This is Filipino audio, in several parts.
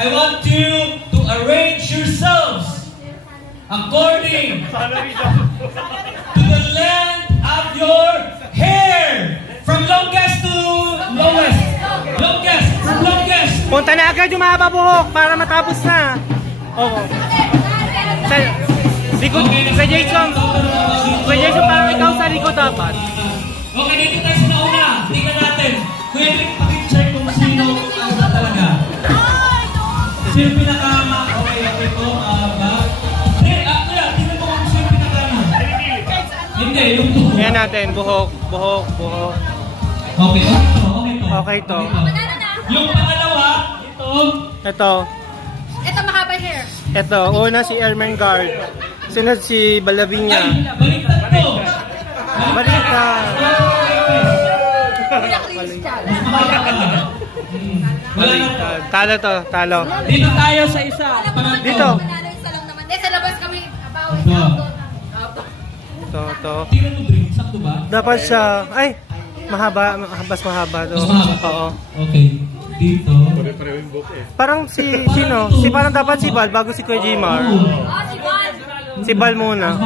I want you to arrange yourselves according to the length of your hair. From longest to lowest. Longest, from longest. Punta na agad yung mahaba buhok para matapos na. Oo. Likod, sa Jason. Sa Jason, parang ikaw sa likod dapat. Okay, dito tayo sa nauna. Tingnan natin. Kuya Eric, pakicheck kung sino ang talaga. Sino pinakama? Okay, okay po. Kuya, tingnan mo kung sino pinakama. Hindi, yung tuho. Ayan natin, buhok. Okay, Okay to. Yung pangalawa, Ito. Ito mahaba hair. Ito, una si Ermengarde. Sunod si Balavinia. baliktad to. Baliktad. Baliktad. Talo to, talo. Dito tayo sa isa. Dito. Sa labas kami. Ito. Tingnan mo, Drin. Sakto ba? Dapat siya, ay, mahaba to. Mas mahaba? Oo. Okay. Dito. Parang sino? Parang dapat si Bal bago si Kuya Jmar. Si Bal. Si Bal muna.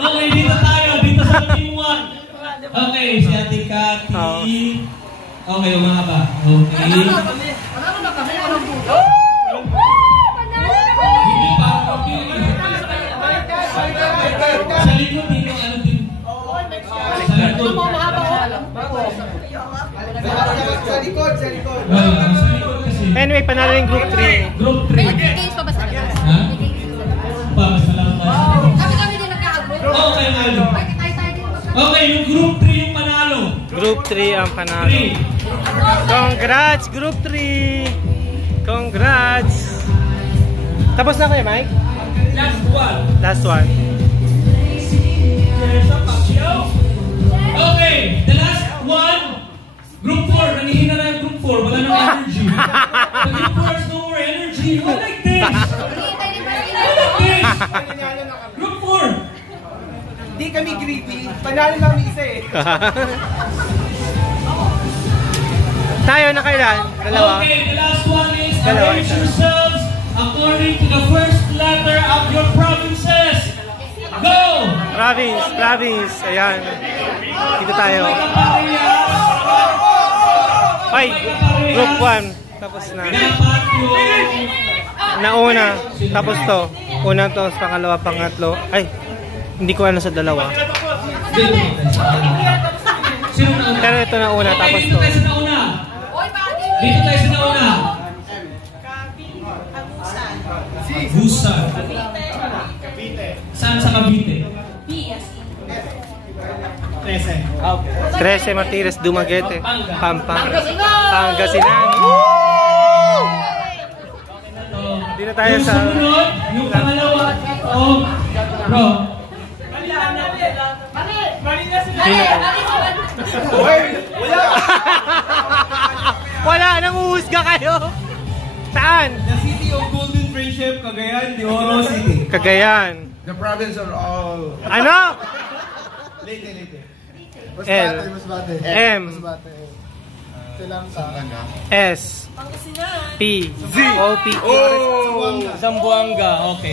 Okay, dito tayo. Dito sa team 1. Okay, si Ate Cathy. Okay, umahaba. Okay. Hindi pa ako sa likod dito, ano din? Sa likod. Sa likod. Sa likod kasi. Anyway, panalo yung group 3. Group 3. May games pa ba sa labas? Ha? Para sa labas. Kami din nagkaka-group. Okay, ano? Okay, yung group 3 yung panalo. Group 3 ang panalo. Congrats, group 3! Congrats! Tapos na kayo, Mike? Last one. Okay, the last one. Group 4, nanihina na yung group 4. Wala nang energy. The group 4 has no more energy. I like this. Group 4. Hindi kami greedy. Panalo lang ni isa eh. Tayo na kailan? Dalawa. Okay, the last one is Dalawa, arrange isa. yourselves according to the first letter of your provinces. Go! Province. Ayan. Dito tayo. Ay, group 1. Tapos na. Dapat yung... Nauna. Tapos to. Una to, pangalawa, pangatlo. Ay, hindi ko ano sa dalawa. Sino na una? Pero ito na una, tapos Dito to. tayo sa nauna. Dito tayo sa nauna. Agusan. Saan sa Cavite? 13 Martires, Dumaguete, Pampanga, Pangasinan. Dito tayo Yung sa... sumunod, yung pangalawa. Oh, bro. Wala, nanguhusga kayo. Saan? The city of golden friendship, Cagayan de Oro City. Cagayan. The province of all. Ano? Leyte. L. M. S. P. O. P. Zamboanga. Okay.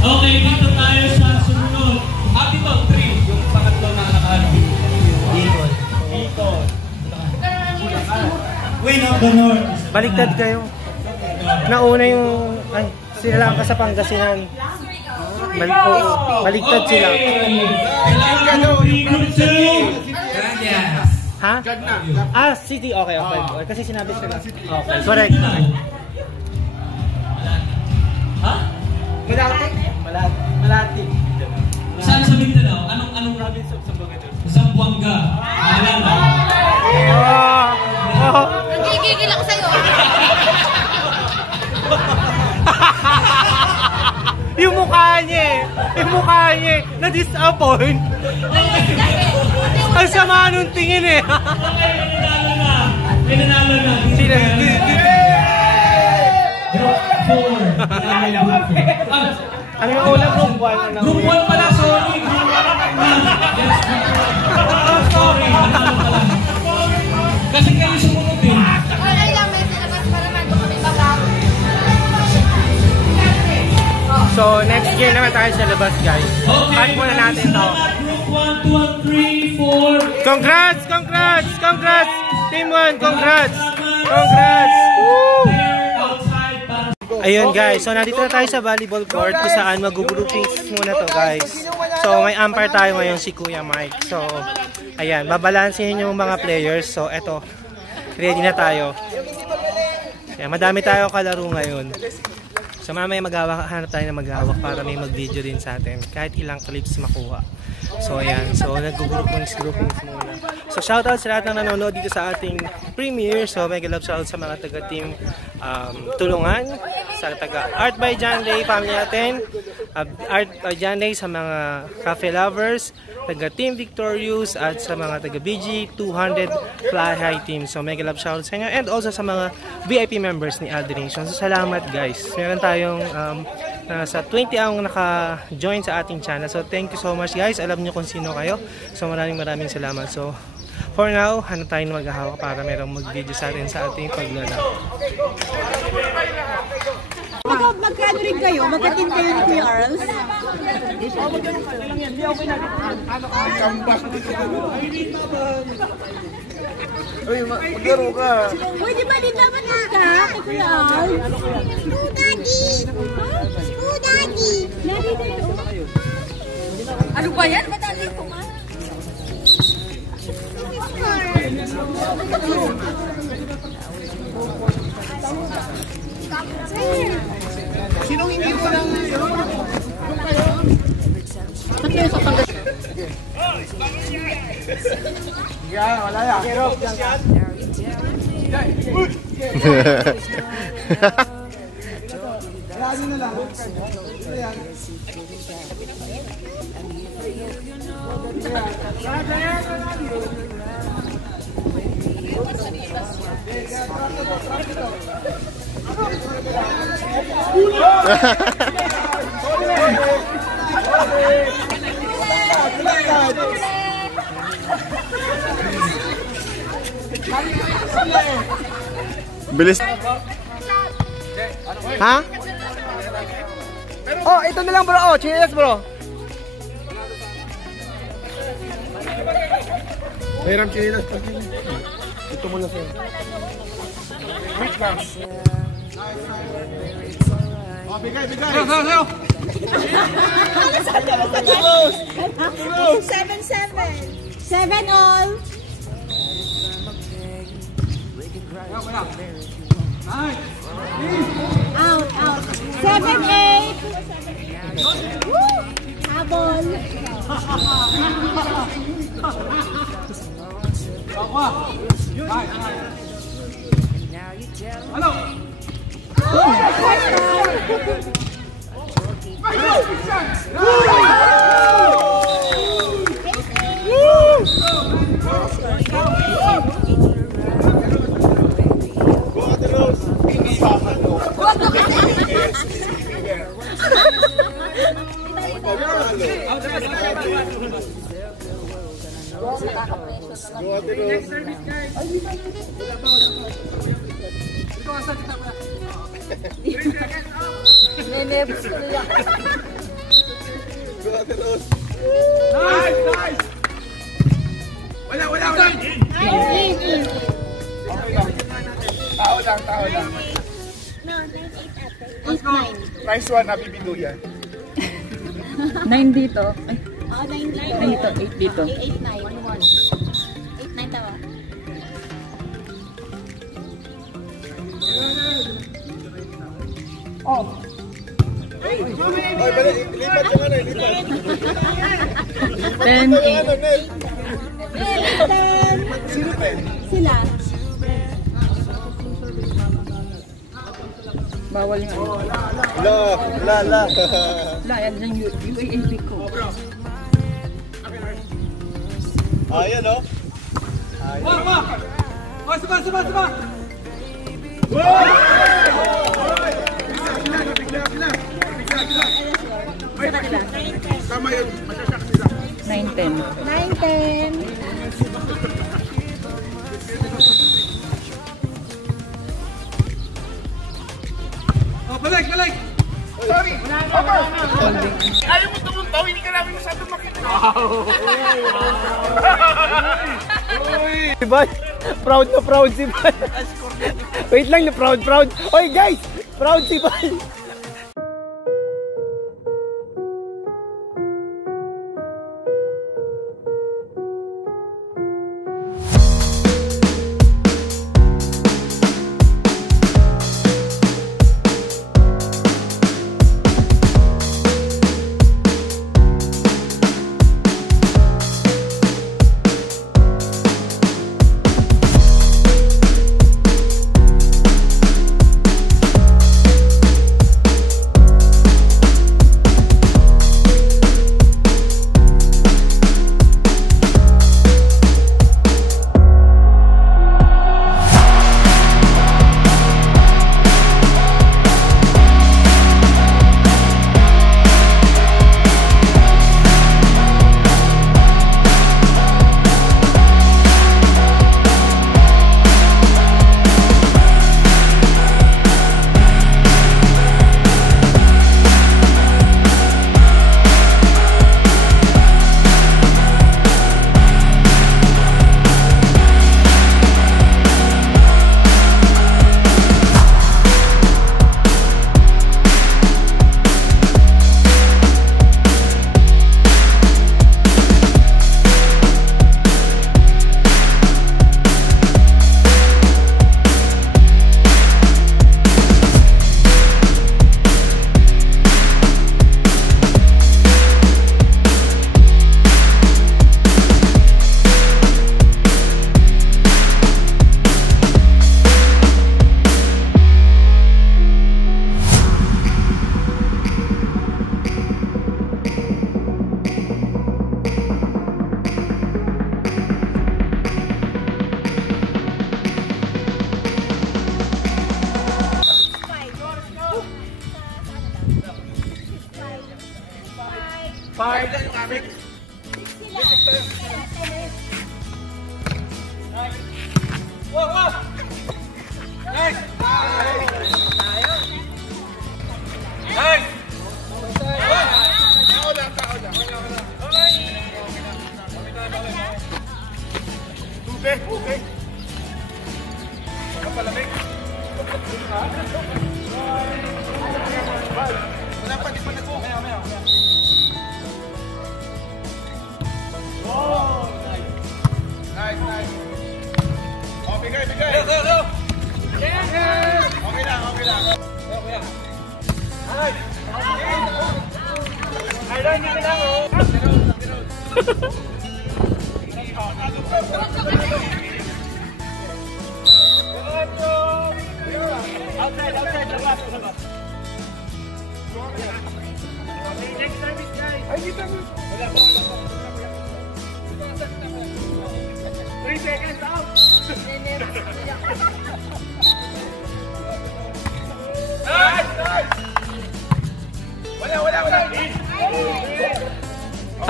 Okay, dito tayo sa sumunod. Dito, 3. Yung pangatlo na nakano. Dito. Queen of the North. Baliktad kayo. Nauna yung... Ay, sila lang ka sa Pangasinan. Baliktad sila. Ha? Ah, city. Okay. Kasi sinabi sila. Okay, correct. Ha? Malati. Saan sa Mindanao? Anong province of Zamboanga? Zamboanga. Wala na. Nagigigil ako sa'yo. Yung mukha niya na-disappoint. Ang sama nung tingin eh. May nanalo na. Sila. Group 4. Ano yung unang group 1? Group 1 pala, sorry. Sorry, nanalo pala. Kasi kayo sumunod So, next game naman tayo sa labas, guys. Okay, Cut muna natin to. Group 1, 2, and 3, 4. Congrats! Congrats! Congrats! Team 1, congrats! Congrats! Woo! Ayun guys, so nandito na tayo sa volleyball court kung saan mag-groupings muna to guys. So may umpire tayo ngayon si Kuya Mike. So ayan, babalansin yung mga players. So eto, ready na tayo. Kaya madami tayo kalaro ngayon. So mamaya hanap tayo na maghawak para may mag-video din sa atin. Kahit ilang clips makuha. So ayan, so nag-groupings muna. So shoutout sa lahat ng nanonood dito sa ating premiere. So mega love shoutout sa mga taga-team Tulungan, sa taga Art by John Day family natin, Art by John Day sa mga cafe lovers, taga Team Victorious at sa mga taga BG 200 Fly High team. So mega love shoutout sa inyo and also sa mga VIP members ni Aldi Nation. So salamat guys. Meron tayong sa 20 ang naka-join sa ating channel. So thank you so much guys. Alam niyo kung sino kayo. So maraming salamat. So for now, tayo na maghahawak para merong mag-video sa atin sa ating paglalaro. Magkano rin kayo? Magka-team kayo ni Kuya Arls? Uy, maglaro ka. Uy, di ba din naman ka kay Kuya Arls? Daddy! Ano ba yan? Madali ko nga. Sinong hindi ko lang yun? Yeah, wala yan. Lagi na lang. Bilis. Ha? Oh, ito na lang bro. Oh, cheers bro. Mayroon cheers. Ito muna sa'yo. Which one? Oh, bigay. Sayo. 7 all. Out. 7-8. Woo! Habol. Nice! Wala. Tao lang. Nice one, happy bingo yan. 9 dito. Ay. 9 Dito, 8 dito. 8, 9. 8, 9 tawa. Oy, balik, lipat yung ano, lipat. 10, 8. Sino pa? Sila. Bawal nga. La. Wala, yan yung UAAP ko. Ayan o. Suba! Tama yun, masasyak sila. 9-10. 9, 10. Oh, balik! Sorry! Ayaw mo tumuntaw, hindi ka namin masyadong makita. Si Bal, proud na proud si Bal. Wait lang, na proud. Oy guys, proud si Bal.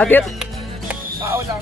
Atit. Tao lang.